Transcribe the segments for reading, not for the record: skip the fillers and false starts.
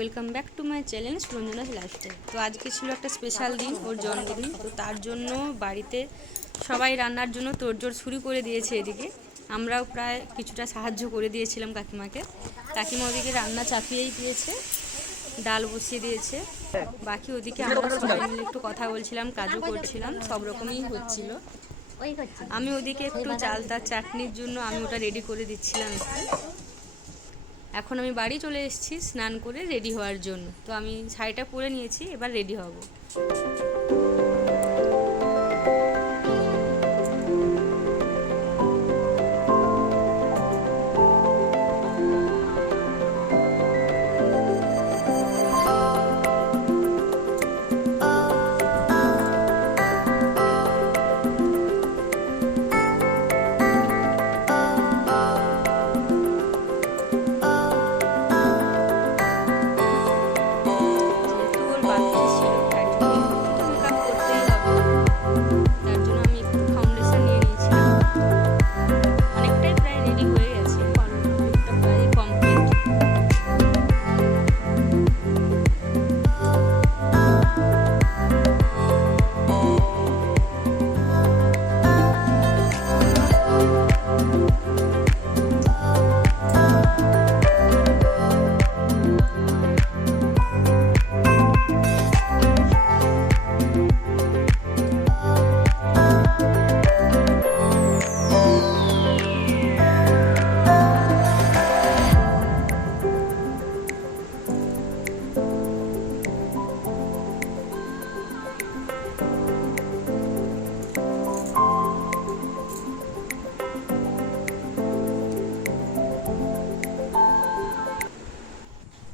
Welcome back to my channel Suranjana's lifestyle. তো আজকে ছিল একটা স্পেশাল দিন, ওর জন্মদিন। তো তার জন্য বাড়িতে সবাই রান্নার জন্য তোড়জোড় শুরু করে দিয়েছে। এদিকে আমরাও প্রায় কিছুটা সাহায্য করে দিয়েছিলাম কাকিমাকে। কাকিমা ওদিকে রান্না চাপিয়েই দিয়েছে, ডাল বসিয়ে দিয়েছে। বাকি ওদিকে আমরা সবাই মিলে একটু কথা বলছিলাম, কাজও করছিলাম, সব রকমই হচ্ছিল। আমি ওদিকে একটু চালতার চাটনির জন্য আমি ওটা রেডি করে দিচ্ছিলাম একটু। এখন আমি বাড়ি চলে এসেছি স্নান করে রেডি হওয়ার জন্য। তো আমি শাড়িটা পরে নিয়েছি, এবার রেডি হব।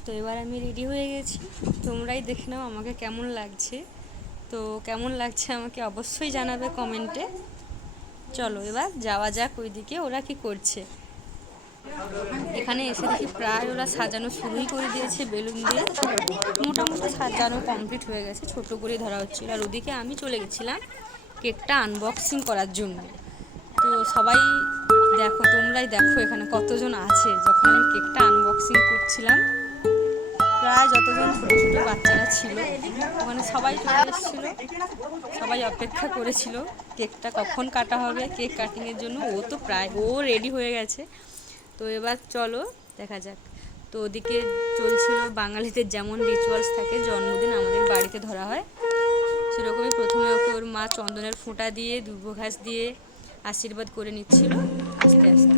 তো এবার আমি রেডি হয়ে গেছি, তোমরাই দেখে নাও আমাকে কেমন লাগছে। তো কেমন লাগছে আমাকে অবশ্যই জানাবে কমেন্টে। চলো এবার যাওয়া যাক ওইদিকে, ওরা কি করছে। এখানে এসে দেখি প্রায় ওরা সাজানো শুরুই করে দিয়েছে বেলুন দিয়ে। মোটামুটি সাজানো কমপ্লিট হয়ে গেছে, ছোট করে ধরা হচ্ছিল। আর ওদিকে আমি চলে গেছিলাম কেকটা আনবক্সিং করার জন্য। তো সবাই দেখো, তোমরাই দেখো এখানে কতজন আছে। যখন আমি কেকটা আনবক্সিং করছিলাম, প্রায় যতজন ছোটো ছোটো বাচ্চারা ছিল ওখানে সবাই চলে এসেছিলো, সবাই অপেক্ষা করেছিল কেকটা কখন কাটা হবে কেক কাটিংয়ের জন্য। ও রেডি হয়ে গেছে। তো এবার চলো দেখা যাক। তো ওদিকে চলছিল বাঙালিদের যেমন রিচুয়ালস থাকে, জন্মদিন আমাদের বাড়িতে ধরা হয় সেরকমই। প্রথমে ওকে ওর মা চন্দনের ফোঁটা দিয়ে দুর্ব ঘাস দিয়ে আশীর্বাদ করে নিচ্ছিল আস্তে আস্তে।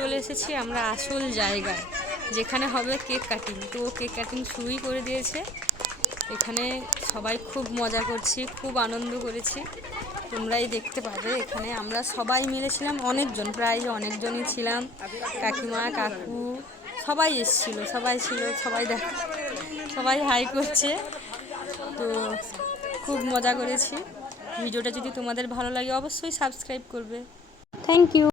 চলে এসেছি আমরা আসল জায়গায়, যেখানে হবে কেক কাটিং। তো কেক কাটিং শুরুই করে দিয়েছে। এখানে সবাই খুব মজা করছি, খুব আনন্দ করেছি, তোমরাই দেখতে পাবে। এখানে আমরা সবাই মিলেছিলাম, অনেকজন, প্রায় অনেকজনই ছিলাম। কাকিমা কাকু সবাই এসেছিলো, সবাই দেখো, সবাই হাই করছে। তো খুব মজা করেছি। ভিডিওটা যদি তোমাদের ভালো লাগে অবশ্যই সাবস্ক্রাইব করবে। Thank you.